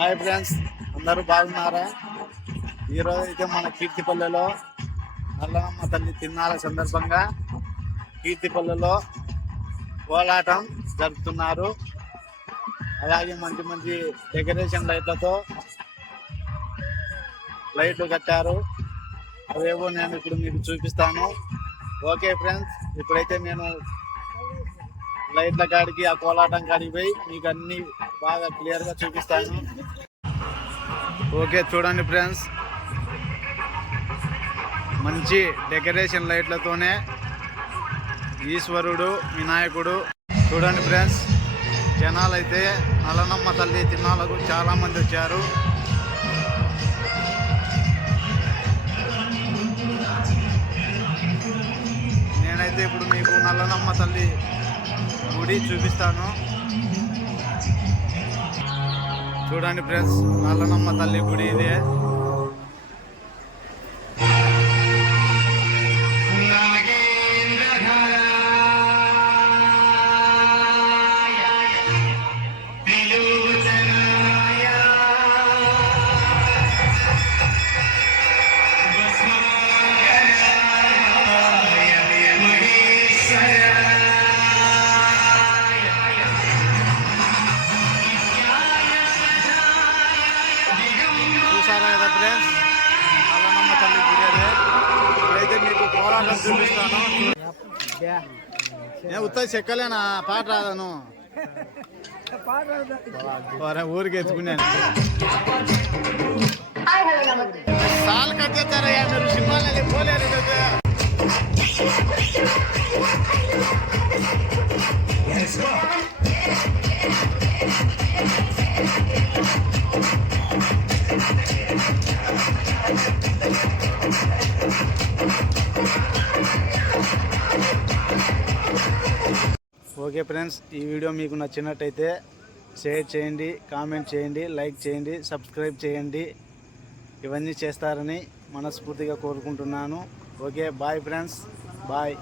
Hi friends అందరూ బాగున్నారా? ఈరోజు అయితే మన కీర్తిపల్లెలో నల్లమ్మ తల్లి తిన్నాల సందర్భంగా కీర్తిపల్లెలో కోలాటం జరుపుతున్నారు. అలాగే మంచి మంచి డెకరేషన్ లైట్లతో లైట్లు కట్టారు. అవేవో నేను ఇప్పుడు మీకు చూపిస్తాను. ఓకే ఫ్రెండ్స్ ఇప్పుడైతే నేను లైట్ల కాడికి ఆ కోలాటం కాడికి పోయి మీకు అన్ని బాగా క్లియర్గా చూపిస్తాను. ఓకే చూడండి ఫ్రెండ్స్. మంచి డెకరేషన్ లైట్లతోనే ఈశ్వరుడు వినాయకుడు. చూడండి ఫ్రెండ్స్ జనాలు అయితే నల్లనమ్మ తల్లి తిన్నాలకు చాలా మంది వచ్చారు. నేనైతే ఇప్పుడు మీకు నల్లనమ్మ తల్లి గుడి చూపిస్తాను. చూడండి ఫ్రెండ్స్ నల్లనమ్మ తల్లి గుడి ఇదే. చూసారా కదా ఫ్రెండ్స్? నల్లనమ్మ తల్లి గుడి ఇప్పుడైతే మీకు పోరాటం చూపిస్తాను. నేను ఉత్త చెక్కలేనా? పాట రాదాను. వారే ఊరికి ఎత్తుకున్నాను. సాల్ కట్టేస్తారయ్యా మీరు సినిమాలు పోలేరు కదా. ఓకే ఫ్రెండ్స్ ఈ వీడియో మీకు నచ్చినట్టయితే షేర్ చేయండి కామెంట్ చేయండి లైక్ చేయండి సబ్స్క్రైబ్ చేయండి. ఇవన్నీ చేస్తారని మనస్ఫూర్తిగా కోరుకుంటున్నాను. Okay bye friends bye.